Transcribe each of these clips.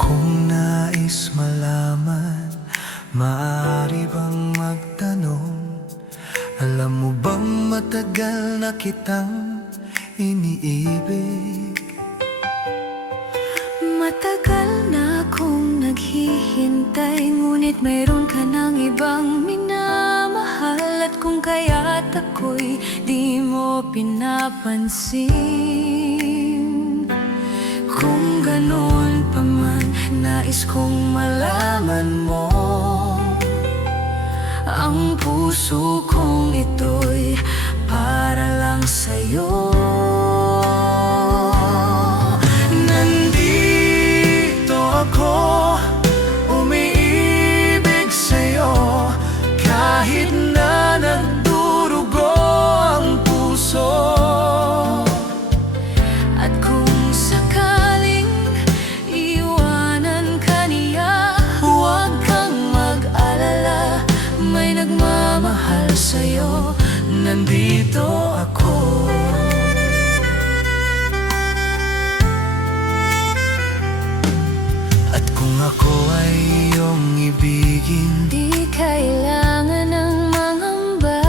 Kung nais malaman, maaari bang magtanong? Alam mo bang matagal na kitang iniibig? Matagal na akong naghihintay, ngunit mayroon ka ng ibang minamahal. At kung kaya't ako'y di mo pinapansin, kung ganoon pa man, nais kong malaman mo, ang puso kong ito'y para lang sa'yo. Nandito ako, umiibig sa'yo, kahit na nagdurugo ang puso. At kung sakaling iwanan ka niya, huwag kang mag-alala, may nagmamahal sa'yo, nandito ako. At kung ako ay iyong ibigin, Di kailangan ng mangamba,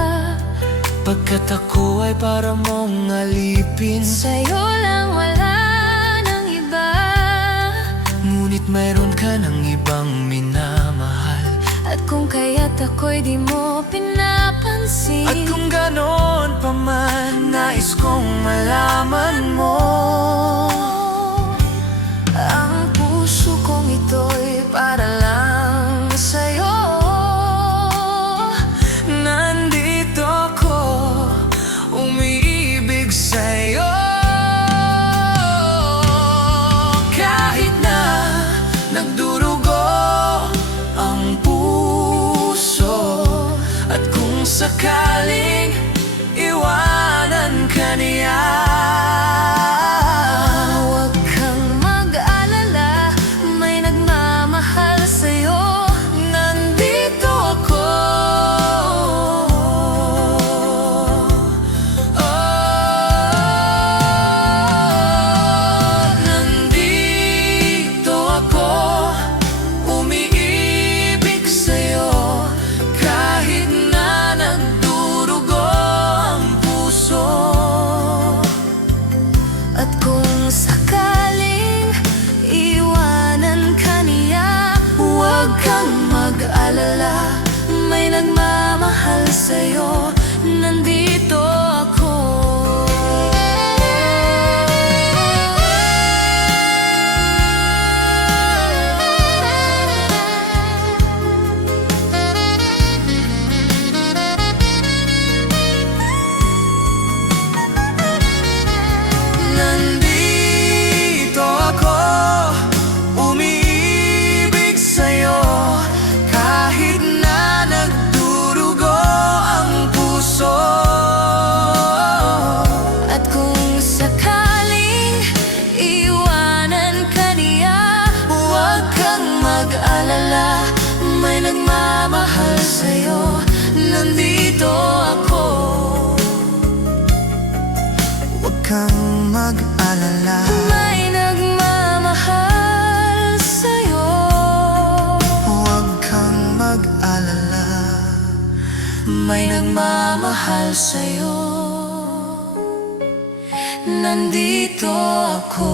pagkat ako ay para mong alipin. sa'yo lang, wala nang iba. Ngunit mayroon ka ng ibang minamahal. At kung kaya't ako'y di mo pinapansin, At kung ganoon pa man, nais kong malaman mo, ang puso kong ito'y para lang sa'yo. nandito ako, umiibig sa'yo. Kahit na nagdurugo ang puso, at kung sakaling iwanan ka niya, Huwag kang mag-alala, may nagmamahal sa'yo, nandito ako. Nandito ako, umiibig sa'yo, kahit na nagdurugo ang puso. At kung sakaling iwanan ka niya, huwag kang mag-alala, may nagmamahal sa'yo, nandito ako. Nandito ako, umiibig sa'yo, kahit na nagdurugo ang puso. At kung sakaling iwanan ka niya, huwag kang mag-alala, may nagmamahal sa'yo, nandito ako. Huwag kang mag-alala, May nagmamahal sa'yo, huwag kang mag-alala, may nagmamahal sa'yo, nandito ako.